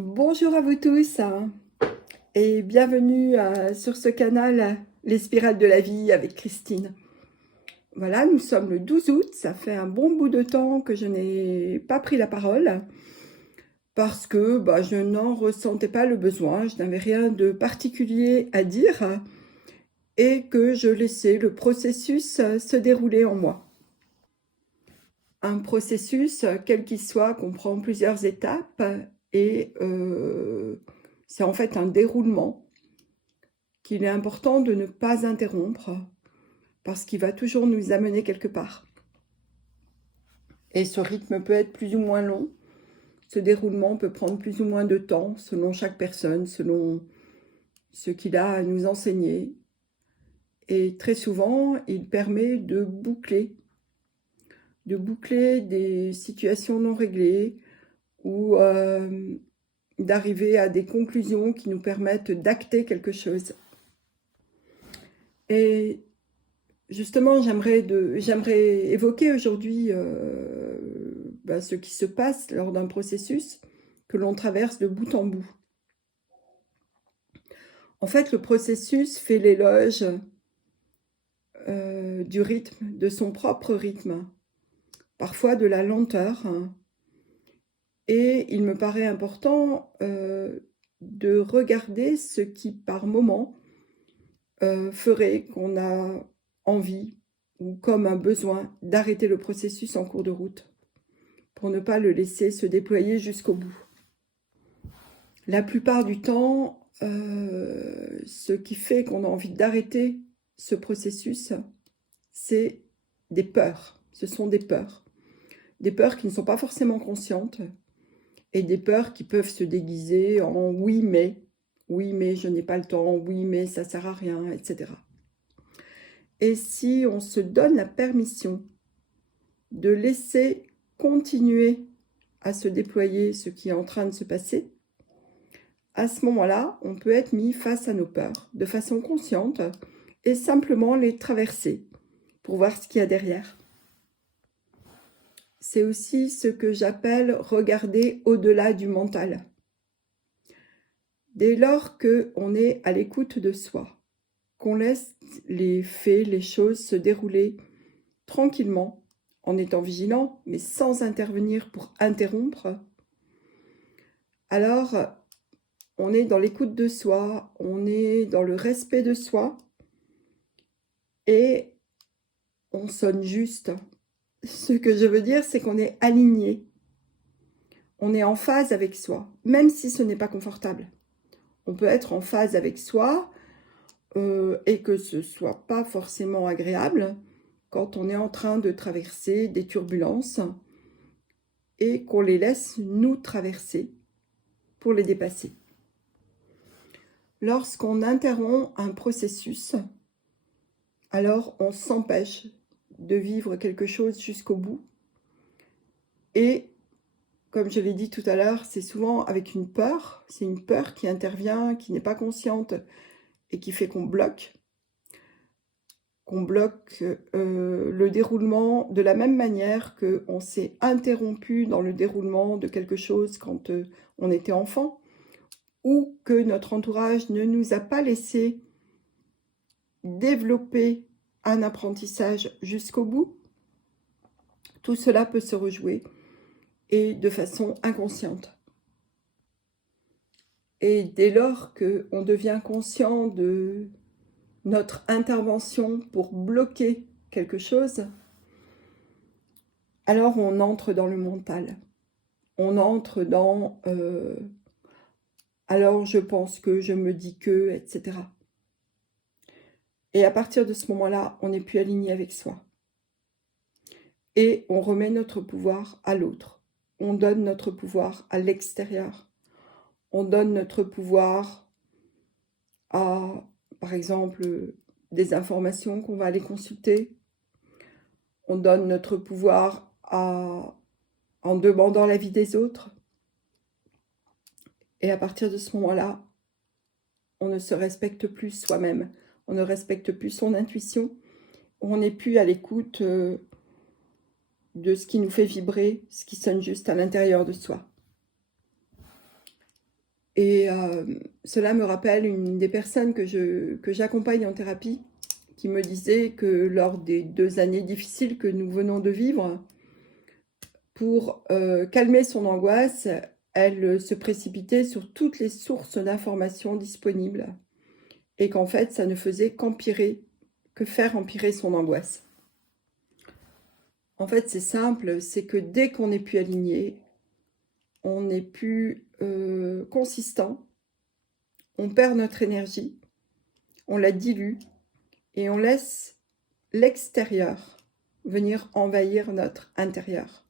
Bonjour à vous tous et bienvenue sur ce canal Les Spirales de la Vie avec Christine. Voilà, nous sommes le 12 août, ça fait un bon bout de temps que je n'ai pas pris la parole parce que je n'en ressentais pas le besoin, je n'avais rien de particulier à dire et que je laissais le processus se dérouler en moi. Un processus, quel qu'il soit, comprend plusieurs étapes et c'est en fait un déroulement qu'il est important de ne pas interrompre parce qu'il va toujours nous amener quelque part. Et ce rythme peut être plus ou moins long, ce déroulement peut prendre plus ou moins de temps selon chaque personne, selon ce qu'il a à nous enseigner. Et très souvent, il permet de boucler des situations non réglées ou d'arriver à des conclusions qui nous permettent d'acter quelque chose. Et justement, j'aimerais évoquer aujourd'hui ce qui se passe lors d'un processus que l'on traverse de bout en bout. En fait, le processus fait l'éloge du rythme, de son propre rythme, parfois de la lenteur. Et il me paraît important de regarder ce qui, par moment, ferait qu'on a envie ou comme un besoin d'arrêter le processus en cours de route pour ne pas le laisser se déployer jusqu'au bout. La plupart du temps, ce qui fait qu'on a envie d'arrêter ce processus, c'est des peurs. Ce sont des peurs qui ne sont pas forcément conscientes et des peurs qui peuvent se déguiser en oui mais je n'ai pas le temps, oui mais ça sert à rien, etc. Et si on se donne la permission de laisser continuer à se déployer ce qui est en train de se passer, à ce moment-là, on peut être mis face à nos peurs de façon consciente et simplement les traverser pour voir ce qu'il y a derrière. C'est aussi ce que j'appelle regarder au-delà du mental. Dès lors qu'on est à l'écoute de soi, qu'on laisse les faits, les choses se dérouler tranquillement, en étant vigilant, mais sans intervenir pour interrompre, alors on est dans l'écoute de soi, on est dans le respect de soi et on sonne juste. Ce que je veux dire, c'est qu'on est aligné. On est en phase avec soi, même si ce n'est pas confortable. On peut être en phase avec soi et que ce ne soit pas forcément agréable quand on est en train de traverser des turbulences et qu'on les laisse nous traverser pour les dépasser. Lorsqu'on interrompt un processus, alors on s'empêche de vivre quelque chose jusqu'au bout. Et comme je l'ai dit tout à l'heure, c'est souvent avec une peur, c'est une peur qui intervient, qui n'est pas consciente et qui fait qu'on bloque le déroulement de la même manière qu'on s'est interrompu dans le déroulement de quelque chose quand on était enfant, ou que notre entourage ne nous a pas laissé développer un apprentissage jusqu'au bout. Tout cela peut se rejouer et de façon inconsciente. Et dès lors qu'on devient conscient de notre intervention pour bloquer quelque chose, alors on entre dans le mental. On entre dans alors je pense que, je me dis que, etc. Et à partir de ce moment-là, on n'est plus aligné avec soi. Et on remet notre pouvoir à l'autre. On donne notre pouvoir à l'extérieur. On donne notre pouvoir à, par exemple, des informations qu'on va aller consulter. On donne notre pouvoir en demandant l'avis des autres. Et à partir de ce moment-là, on ne se respecte plus soi-même. On ne respecte plus son intuition. On n'est plus à l'écoute de ce qui nous fait vibrer, ce qui sonne juste à l'intérieur de soi. Et cela me rappelle une des personnes que j'accompagne en thérapie, qui me disait que lors des 2 années difficiles que nous venons de vivre, pour calmer son angoisse, elle se précipitait sur toutes les sources d'informations disponibles et qu'en fait, ça ne faisait que faire empirer son angoisse. En fait, c'est simple, c'est que dès qu'on n'est plus aligné, on n'est plus consistant, on perd notre énergie, on la dilue et on laisse l'extérieur venir envahir notre intérieur.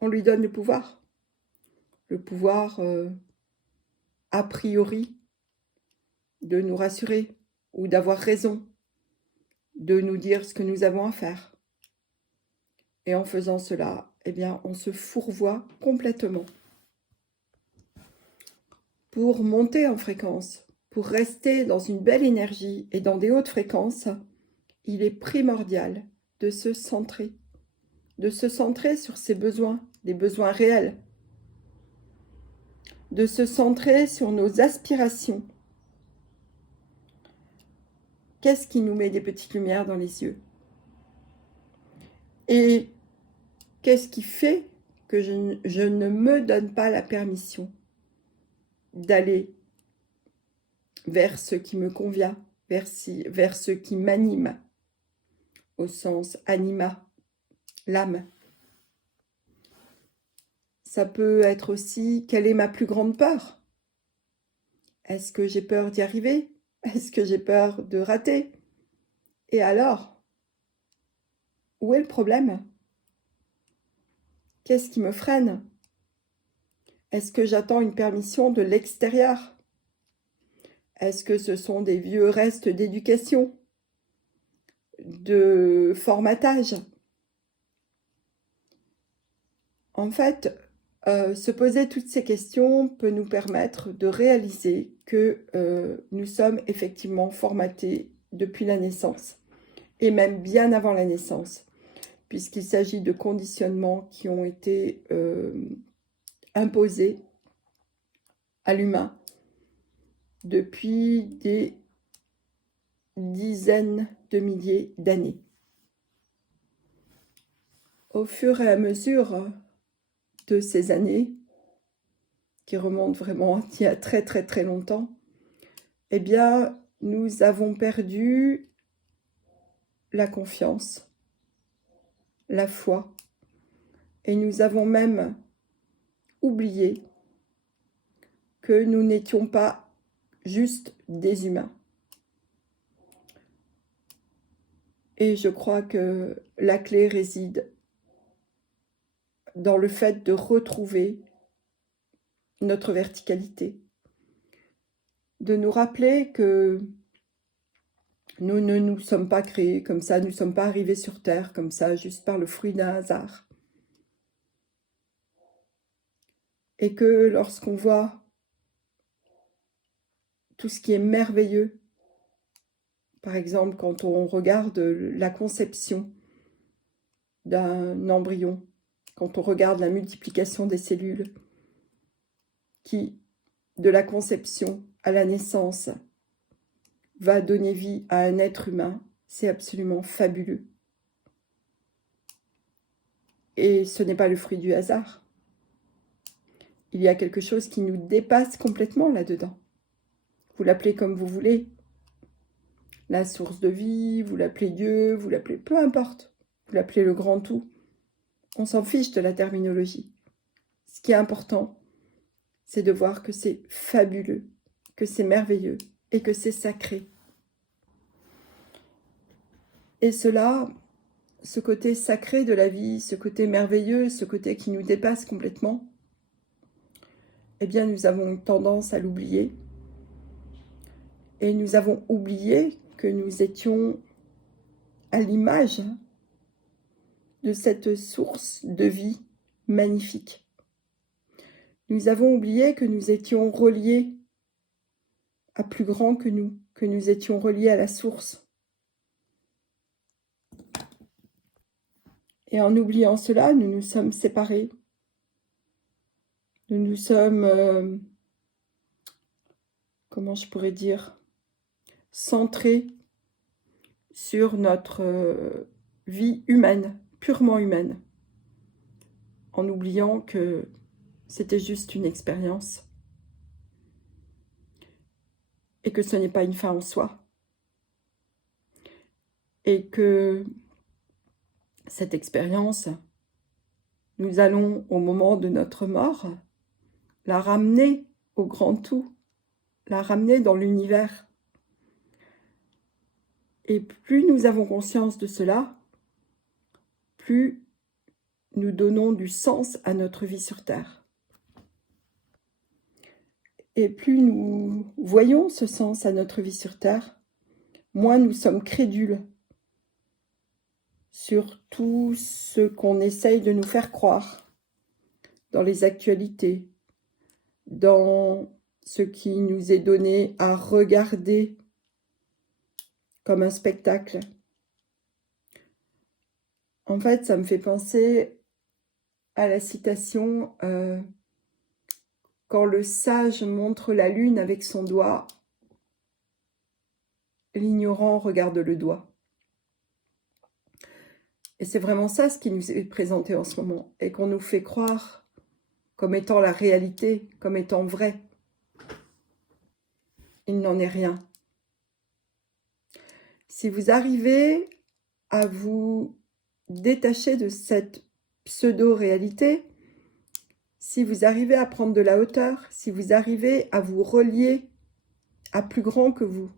On lui donne le pouvoir a priori de nous rassurer ou d'avoir raison, de nous dire ce que nous avons à faire. Et en faisant cela, eh bien, on se fourvoie complètement. Pour monter en fréquence, pour rester dans une belle énergie et dans des hautes fréquences, il est primordial de se centrer sur ses besoins, des besoins réels, de se centrer sur nos aspirations. Qu'est-ce qui nous met des petites lumières dans les yeux? Et qu'est-ce qui fait que je ne me donne pas la permission d'aller vers ce qui me convient, vers ce qui m'anime, au sens anima, l'âme. Ça peut être aussi, quelle est ma plus grande peur? Est-ce que j'ai peur d'y arriver? Est-ce que j'ai peur de rater? Et alors, où est le problème? Qu'est-ce qui me freine? Est-ce que j'attends une permission de l'extérieur? Est-ce que ce sont des vieux restes d'éducation, de formatage? En fait, se poser toutes ces questions peut nous permettre de réaliser que nous sommes effectivement formatés depuis la naissance, et même bien avant la naissance, puisqu'il s'agit de conditionnements qui ont été imposés à l'humain depuis des dizaines de milliers d'années. Au fur et à mesure de ces années, qui remontent vraiment il y a très très très longtemps, eh bien, nous avons perdu la confiance, la foi, et nous avons même oublié que nous n'étions pas juste des humains. Et je crois que la clé réside dans le fait de retrouver notre verticalité, de nous rappeler que nous ne nous sommes pas créés comme ça, nous ne sommes pas arrivés sur Terre comme ça, juste par le fruit d'un hasard. Et que lorsqu'on voit tout ce qui est merveilleux, par exemple quand on regarde la conception d'un embryon, quand on regarde la multiplication des cellules, qui, de la conception à la naissance, va donner vie à un être humain, c'est absolument fabuleux. Et ce n'est pas le fruit du hasard. Il y a quelque chose qui nous dépasse complètement là-dedans. Vous l'appelez comme vous voulez. La source de vie, vous l'appelez Dieu, vous l'appelez peu importe. Vous l'appelez le grand tout. On s'en fiche de la terminologie. Ce qui est important, c'est de voir que c'est fabuleux, que c'est merveilleux et que c'est sacré. Et cela, ce côté sacré de la vie, ce côté merveilleux, ce côté qui nous dépasse complètement, eh bien nous avons tendance à l'oublier. Et nous avons oublié que nous étions à l'image de cette source de vie magnifique. Nous avons oublié que nous étions reliés à plus grand que nous étions reliés à la source. Et en oubliant cela, nous nous sommes séparés. Nous nous sommes comment je pourrais dire, centré sur notre vie humaine, purement humaine, en oubliant que c'était juste une expérience et que ce n'est pas une fin en soi et que cette expérience, nous allons, au moment de notre mort, la ramener au grand tout, la ramener dans l'univers. Et plus nous avons conscience de cela, plus nous donnons du sens à notre vie sur Terre. Et plus nous voyons ce sens à notre vie sur Terre, moins nous sommes crédules sur tout ce qu'on essaye de nous faire croire dans les actualités, dans ce qui nous est donné à regarder comme un spectacle. En fait, ça me fait penser à la citation « Quand le sage montre la lune avec son doigt, l'ignorant regarde le doigt. » Et c'est vraiment ça ce qui nous est présenté en ce moment et qu'on nous fait croire comme étant la réalité, comme étant vrai. Il n'en est rien. Si vous arrivez à vous détacher de cette pseudo-réalité, si vous arrivez à prendre de la hauteur, si vous arrivez à vous relier à plus grand que vous,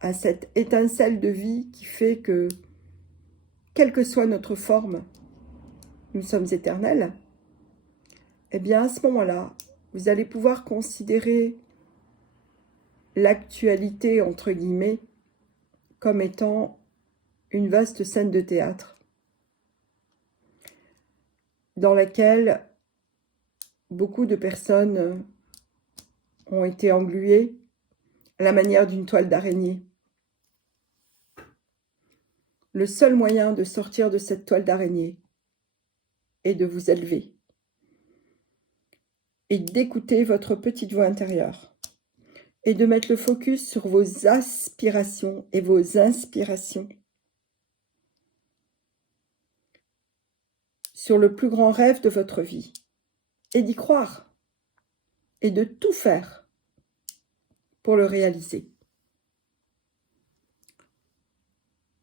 à cette étincelle de vie qui fait que, quelle que soit notre forme, nous sommes éternels, eh bien à ce moment-là, vous allez pouvoir considérer l'actualité, entre guillemets, comme étant une vaste scène de théâtre dans laquelle beaucoup de personnes ont été engluées à la manière d'une toile d'araignée. Le seul moyen de sortir de cette toile d'araignée est de vous élever et d'écouter votre petite voix intérieure et de mettre le focus sur vos aspirations et vos inspirations, sur le plus grand rêve de votre vie et d'y croire et de tout faire pour le réaliser.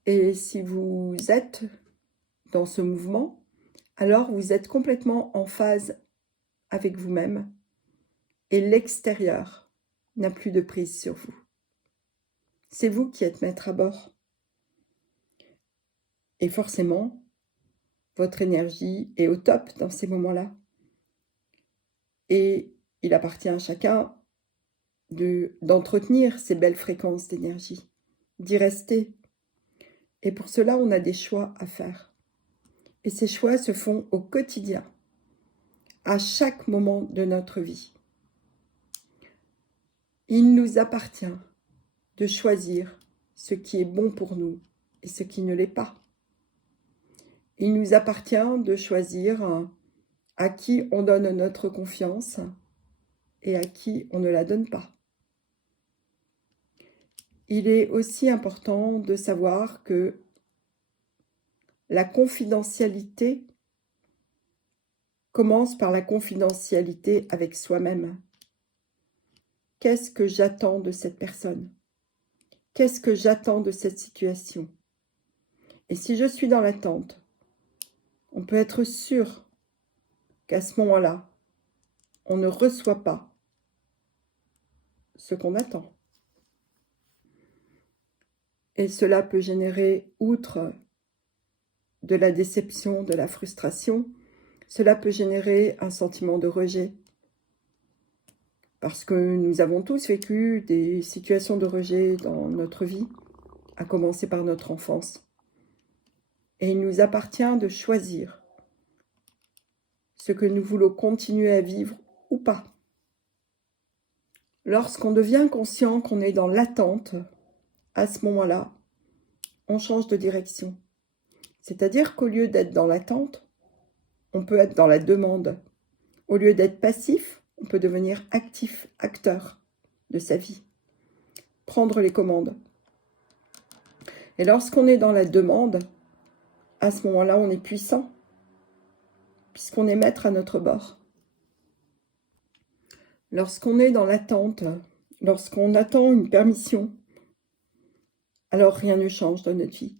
Et si vous êtes dans ce mouvement, alors vous êtes complètement en phase avec vous-même et l'extérieur n'a plus de prise sur vous. C'est vous qui êtes maître à bord. Et forcément, votre énergie est au top dans ces moments-là. Et il appartient à chacun d'entretenir ces belles fréquences d'énergie, d'y rester. Et pour cela, on a des choix à faire. Et ces choix se font au quotidien, à chaque moment de notre vie. Il nous appartient de choisir ce qui est bon pour nous et ce qui ne l'est pas. Il nous appartient de choisir à qui on donne notre confiance et à qui on ne la donne pas. Il est aussi important de savoir que la confidentialité commence par la confidentialité avec soi-même. Qu'est-ce que j'attends de cette personne? Qu'est-ce que j'attends de cette situation? Et si je suis dans l'attente, on peut être sûr qu'à ce moment-là, on ne reçoit pas ce qu'on attend. Et cela peut générer, outre de la déception, de la frustration, cela peut générer un sentiment de rejet. Parce que nous avons tous vécu des situations de rejet dans notre vie, à commencer par notre enfance. Et il nous appartient de choisir ce que nous voulons continuer à vivre ou pas. Lorsqu'on devient conscient qu'on est dans l'attente, à ce moment-là, on change de direction. C'est-à-dire qu'au lieu d'être dans l'attente, on peut être dans la demande. Au lieu d'être passif, on peut devenir actif, acteur de sa vie. prendre les commandes. Et lorsqu'on est dans la demande, à ce moment-là, on est puissant, puisqu'on est maître à notre bord. Lorsqu'on est dans l'attente, lorsqu'on attend une permission, alors rien ne change dans notre vie.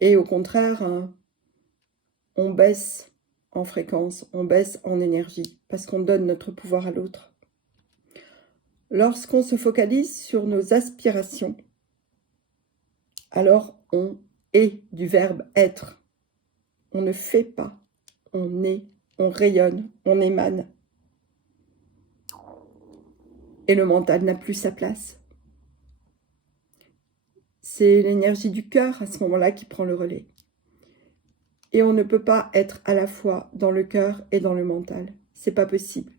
Et au contraire, on baisse en fréquence, on baisse en énergie, parce qu'on donne notre pouvoir à l'autre. Lorsqu'on se focalise sur nos aspirations, alors on est du verbe être. On ne fait pas, on est, on rayonne, on émane. Et le mental n'a plus sa place. C'est l'énergie du cœur à ce moment-là qui prend le relais. Et on ne peut pas être à la fois dans le cœur et dans le mental. C'est pas possible.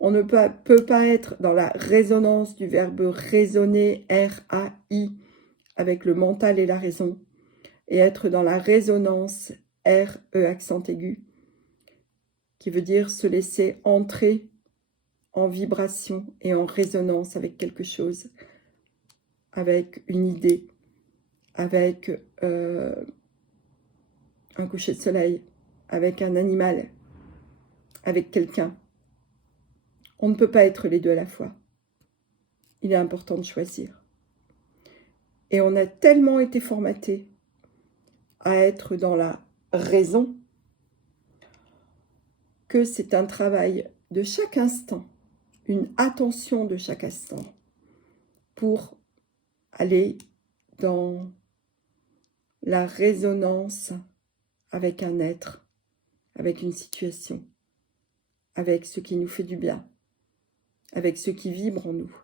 On ne peut pas être dans la résonance du verbe raisonner, R-A-I, avec le mental et la raison, et être dans la résonance, R-E accent aigu, qui veut dire se laisser entrer en vibration et en résonance avec quelque chose, avec une idée, avec un coucher de soleil, avec un animal, avec quelqu'un. On ne peut pas être les deux à la fois. Il est important de choisir. Et on a tellement été formaté à être dans la raison que c'est un travail de chaque instant, une attention de chaque instant pour aller dans la résonance avec un être, avec une situation, avec ce qui nous fait du bien, avec ce qui vibre en nous.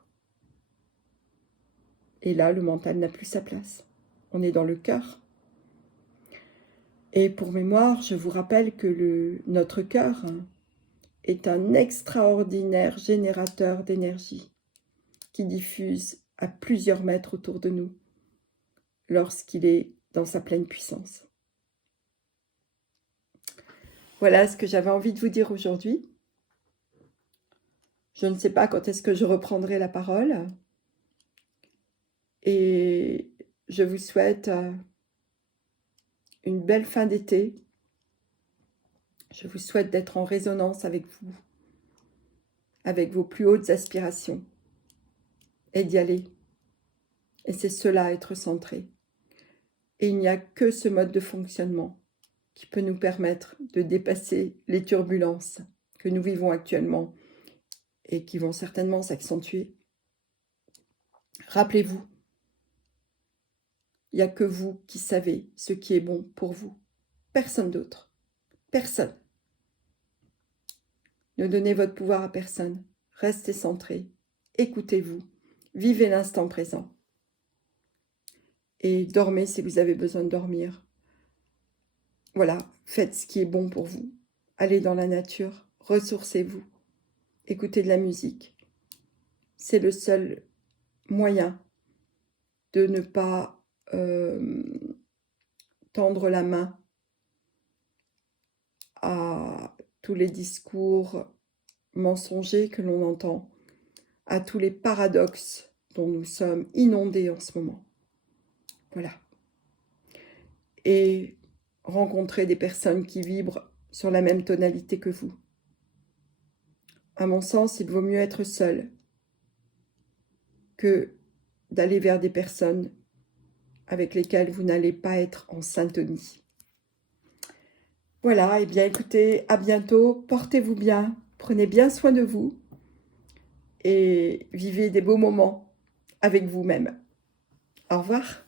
Et là, le mental n'a plus sa place. On est dans le cœur. Et pour mémoire, je vous rappelle que notre cœur est un extraordinaire générateur d'énergie qui diffuse à plusieurs mètres autour de nous lorsqu'il est dans sa pleine puissance. Voilà ce que j'avais envie de vous dire aujourd'hui. Je ne sais pas quand est-ce que je reprendrai la parole. Et je vous souhaite une belle fin d'été. Je vous souhaite d'être en résonance avec vous, avec vos plus hautes aspirations, et d'y aller. Et c'est cela, être centré. Et il n'y a que ce mode de fonctionnement qui peut nous permettre de dépasser les turbulences que nous vivons actuellement et qui vont certainement s'accentuer. Rappelez-vous, il n'y a que vous qui savez ce qui est bon pour vous. Personne d'autre. Personne. Ne donnez votre pouvoir à personne. Restez centré. Écoutez-vous. Vivez l'instant présent. Et dormez si vous avez besoin de dormir. Voilà, faites ce qui est bon pour vous. Allez dans la nature, ressourcez-vous. Écoutez de la musique. C'est le seul moyen de ne pas tendre la main à tous les discours mensongers que l'on entend, à tous les paradoxes dont nous sommes inondés en ce moment. Voilà. Et rencontrer des personnes qui vibrent sur la même tonalité que vous. À mon sens, il vaut mieux être seul que d'aller vers des personnes avec lesquelles vous n'allez pas être en syntonie. Voilà, et bien écoutez, à bientôt, portez-vous bien, prenez bien soin de vous et vivez des beaux moments avec vous-même. Au revoir.